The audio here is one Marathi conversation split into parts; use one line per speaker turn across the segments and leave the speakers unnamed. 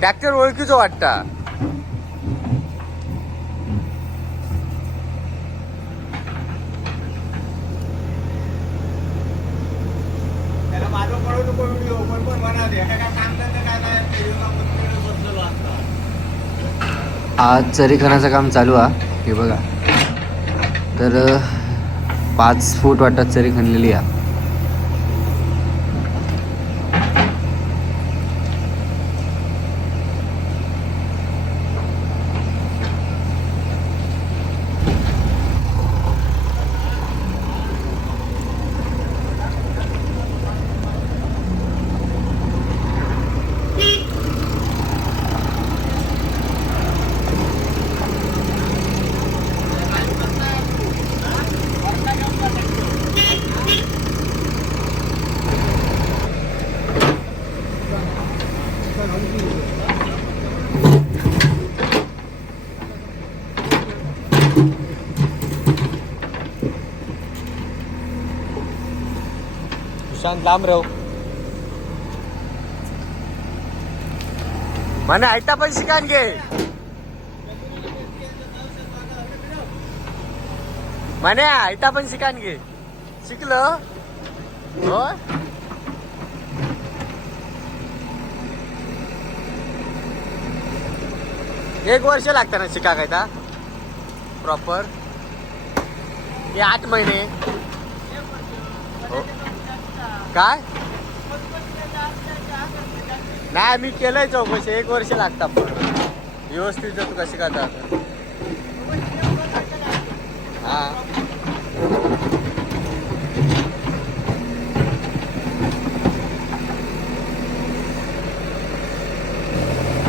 ट्रॅक्टर ओळखीचो वाटता. आज चरीखणाचं काम चालू आहे हे बघा. तर पाच फूट वाटत चरी खणलेली आहे शांत लांब राहू. म्हणे ऐकता पण शिकान घे. म्हणे ऐकता पण शिकान घे. शिकलो. हो एक वर्ष लागतं ना शिका काय प्रॉपर हे आठ महिने. हो. काय? नाही मी केलंय चौकशी. एक वर्ष लागतात पण. व्यवस्थित तू कशी करतात हा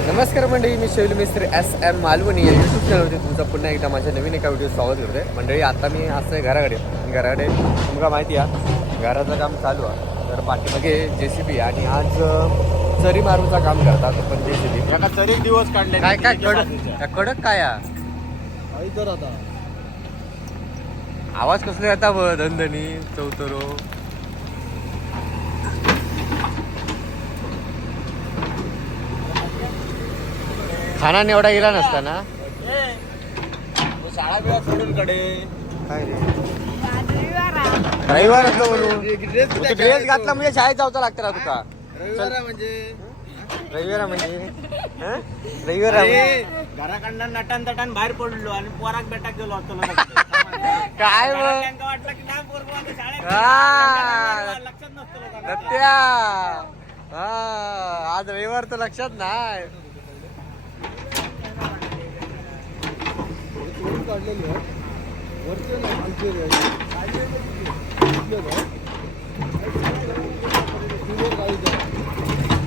नमस्कार मंडळी मी शैल मिस्त्री एस एम मालवणी या युट्यूब चॅनलवरती तुमचं पुन्हा एकदा माझ्या नवीन एका व्हिडिओ स्वागत करते मंडळी आता मी असं आहे घराकडे. घराकडे तुमका माहिती आहे घराचं काम चालू आहे. तर पाठीमागे जे सी बी आणि आज चरी मारूचा काम करतात पण जे सी बी
एका तरी दिवस काढले.
काय काय कडक कडक काय
आता.
आवाज कसले येता ब धंदनी चौतरो? खाना एवढा गेला नसता ना?
शाळा बिळा सोडून कडे.
काय रे? रविवार ड्रेस घातला म्हणजे शाळेत जावचं लागतं ना तुका.
रविवार म्हणजे.
रविवार म्हणजे. हं? रविवार म्हणजे.
घराकडनं नटन तटन बाहेर पडलो आणि पोराक बेटा गेलो असतो
काय
वाटलं की नाही पोरगं शाळेत
हा.
लक्षात नसतं
हा आज रविवार तर लक्षात नाही.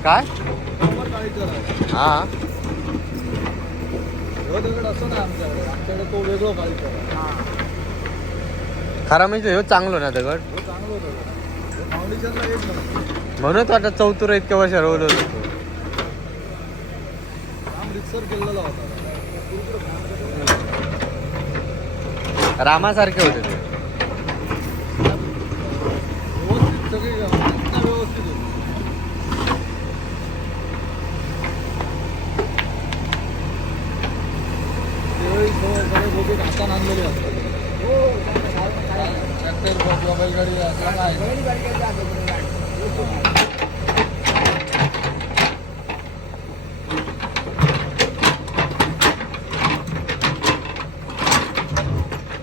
काय? हा.
तो वेगळं पाहिजे
खरा म्हणजे ह्यो चांगलो ना दगड?
चांगलं होतं. फाउंडेशनला एक नंबर.
म्हणूनच वाटत चौथुर इतक्या वर्ष हरवलं होतं
काम रिक्सर केलेला होता
रामासारखे होते ते
व्यवस्थित सगळे इतकं व्यवस्थित होतं त्यावेळी सगळे सगळे गोबी रामासारखे होते ते. ट्रॅक्टर किंवा बैलगाडी असं नाही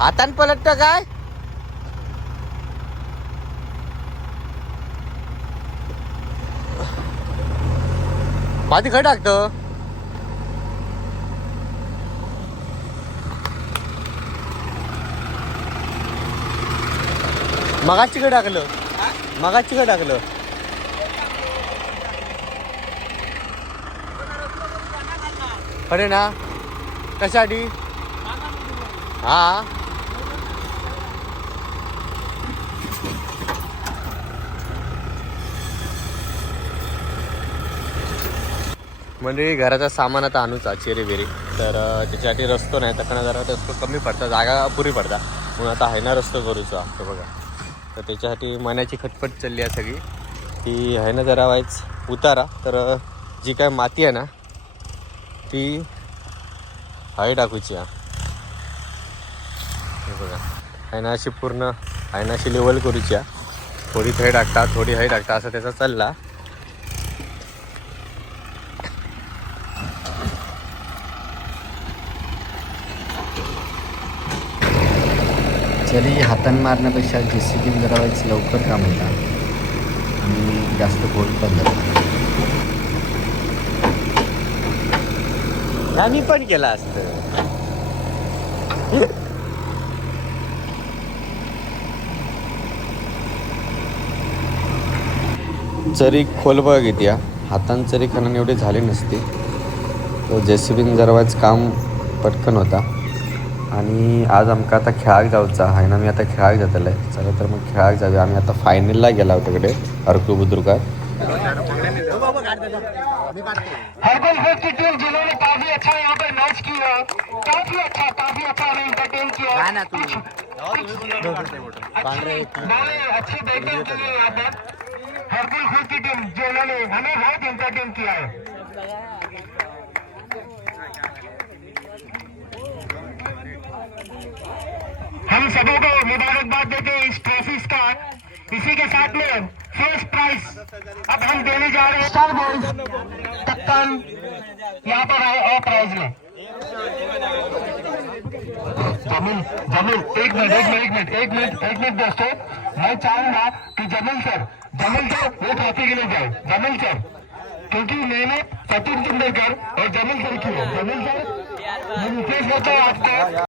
हातान पलटत काय? माती खड टाकतो? मगाच खड टाकलं. मगाच खड टाकलं. अरे ना? कशासाठी? हा. म्हणजे घराचा सामान आता आणूचा चेरी बेरी. तर त्याच्यासाठी रस्तो नाही तर जरा रस्तो कमी पडता जागा पुरी पडता. म्हणून आता हायना रस्तो करूचा तो बघा. तर त्याच्यासाठी मनाची खटपट चालली आहे सगळी. ती आहे ना जरा वाईच उतारा तर जी काय माती आहे ना ती हाय टाकूची आहे. बघा. आहे ना अशी पूर्ण आहे ना अशी लेवल करूची आहे. थोडी थंय टाकता थोडी हय टाकता असं त्याचा चालला.
जरी हातान मारण्यापेक्षा जे सी बी जरा लवकर काम होतं. आणि जास्त गोल पण जातं
आम्ही पण केला असतं. चरी खोल बघा किती. हातान चरी खणून एवढी झाली नसती तर जेसीबीन जरवाच काम पटकन होता. आणि आज आमका आता खेळाक जाऊचा आहे ना मी आता खेळाक जातलं आहे चला तर मग खेळाक जाऊया. आम्ही आता फायनलला गेला होता तिकडे अर्कू बुद्रुकात
हर्बल हेल्थ की टीम जिन्होंने काफी अच्छा यहाँ पर मैच किया काफी अच्छा काफी अच्छा हमें इंटरटेन किया कुछ बड़े अच्छे बैटिंग की है यहाँ पर हर्बल हेल्थ की टीम जो उन्होंने हमें बहुत इंटरटेन किया है। हम सभी को मुबारकबाद देते हैं इस ट्रॉफी का इसी के साथ में फ़र्स्ट प्राइज अब हम देने जा रहे हैं। बॉल? कप्तान यहाँ पर आए और प्राइज में। जमील जमील, एक मिनट एक मिनट एक मिनट एक मिनट एक मिनट दोस्तों। मैं चाहूँगा कि जमील सर जमील सर, वो ट्रॉफी के लिए जाए। जमील सर, क्योंकि मैंने सचिन तेंदुलकर और जमील सर की है जमील सर मैं रिक्वेस्ट करता हूँ आपको।